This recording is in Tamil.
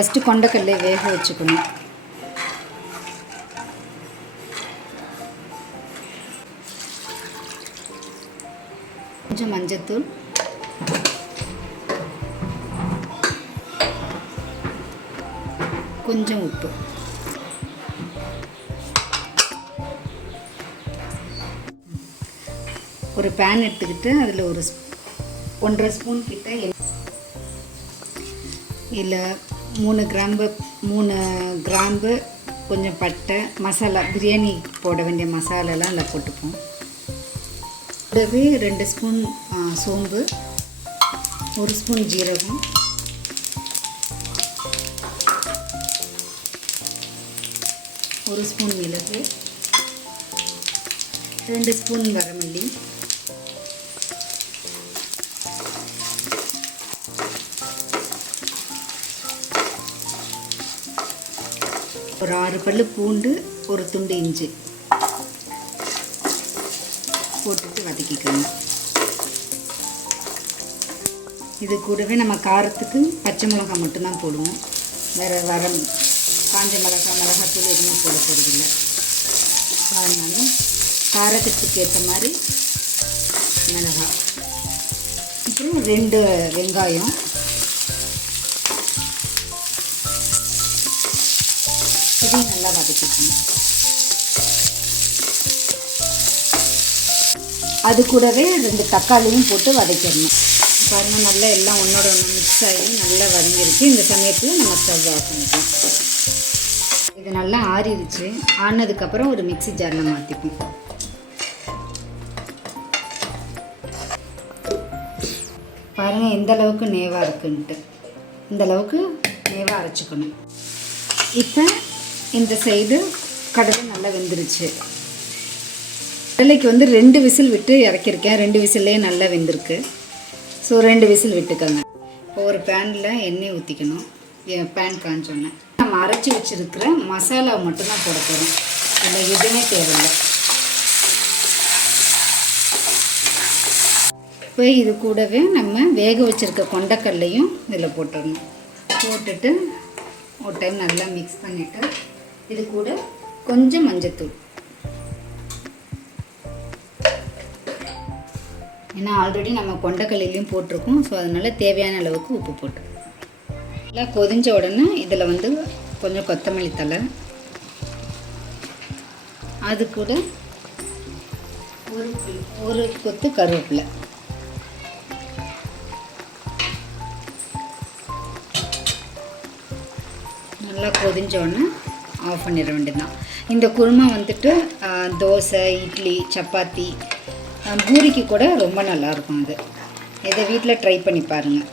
ஃபஸ்ட்டு கொண்டக்கடலை வேக வச்சுக்கணும். கொஞ்சம் மஞ்சத்தூள், கொஞ்சம் உப்பு, ஒரு பேன் எடுத்துக்கிட்டு அதில் ஒரு 1.5 ஸ்பூன் கிட்ட இல்லை 3 கிராம்பு கொஞ்சம் பட்டை, மசாலா பிரியாணி போட வேண்டிய மசாலாலாம் அதில் போட்டுப்போம். கூடவே 2 ஸ்பூன் சோம்பு, 1 ஸ்பூன் ஜீரகம், 1 ஸ்பூன் மிளகு, 2 ஸ்பூன் வரமல்லி, ஒரு 6 பல்லு பூண்டு, ஒரு துண்டு இஞ்சி போட்டுட்டு வதக்கிக்கணும். இது கூடவே நம்ம காரத்துக்கு பச்சை மிளகாய் மட்டும்தான் போடுவோம். வேறு காஞ்ச மிளகாத்தூள் எதுவுமே போட போகிறதில்லை. அதனால காரத்துக்கு ஏற்ற மாதிரி மிளகாய், அப்புறம் 2 வெங்காயம், இதையும் நல்லா வதக்கிக்கணும். அது கூடவே 2 தக்காளியும் போட்டு வதக்கிடணும். பாருங்கள், நல்லா எல்லாம் ஒன்றோட ஒன்று மிக்ஸ் ஆகி நல்லா வதங்கிருச்சு. இந்த சமயத்தில் நம்ம ஸ்டவ் ஆஃப் பண்ணிக்கலாம். இது நல்லா ஆறிடுச்சு. ஆனதுக்கப்புறம் ஒரு மிக்ஸி ஜாரில் மாற்றிப்போம். பாருங்கள் எந்த அளவுக்கு நேவாக இருக்குன்ட்டு. இந்த அளவுக்கு நேவாக அரைச்சிக்கணும். இப்போ இந்த சைடு கடலை நல்லா வெந்துருச்சு. கடலைக்கு 2 விசில் விட்டு இறக்கிருக்கேன். 2 விசில்லையே நல்லா வெந்திருக்கு. ஸோ 2 விசில் விட்டுக்கோங்க. இப்போ ஒரு பேனில் எண்ணெய் ஊற்றிக்கணும். பேன் காஞ்சோன்னே நம்ம அரைச்சி வச்சுருக்கிற மசாலாவை மட்டும்தான் போட போகிறோம். இல்லை எதுவுமே தேவையில்லை. இப்போ இது கூடவே நம்ம வேக வச்சுருக்க கொண்டக்கடலையும் இதில் போட்டுடணும். போட்டுட்டு ஒரு டைம் நல்லா மிக்ஸ் பண்ணிவிட்டு இது கூட கொஞ்சம் மஞ்சத்தூள், ஏன்னா ஆல்ரெடி நம்ம கொண்டக்கடலையும் போட்டிருக்கோம். ஸோ அதனால் தேவையான அளவுக்கு உப்பு போட்டு நல்லா கொதிஞ்ச உடனே இதில் கொஞ்சம் கொத்தமல்லி தழை, அது கூட ஒரு கொத்து கருவேப்பிலை, நல்லா கொதிஞ்சோடனே ஆஃப் பண்ணிட வேண்டியதுதான். இந்த குருமா தோசை, இட்லி, சப்பாத்தி, பூரிக்கு கூட ரொம்ப நல்லாயிருக்கும். இதை வீட்டில் ட்ரை பண்ணி பாருங்கள்.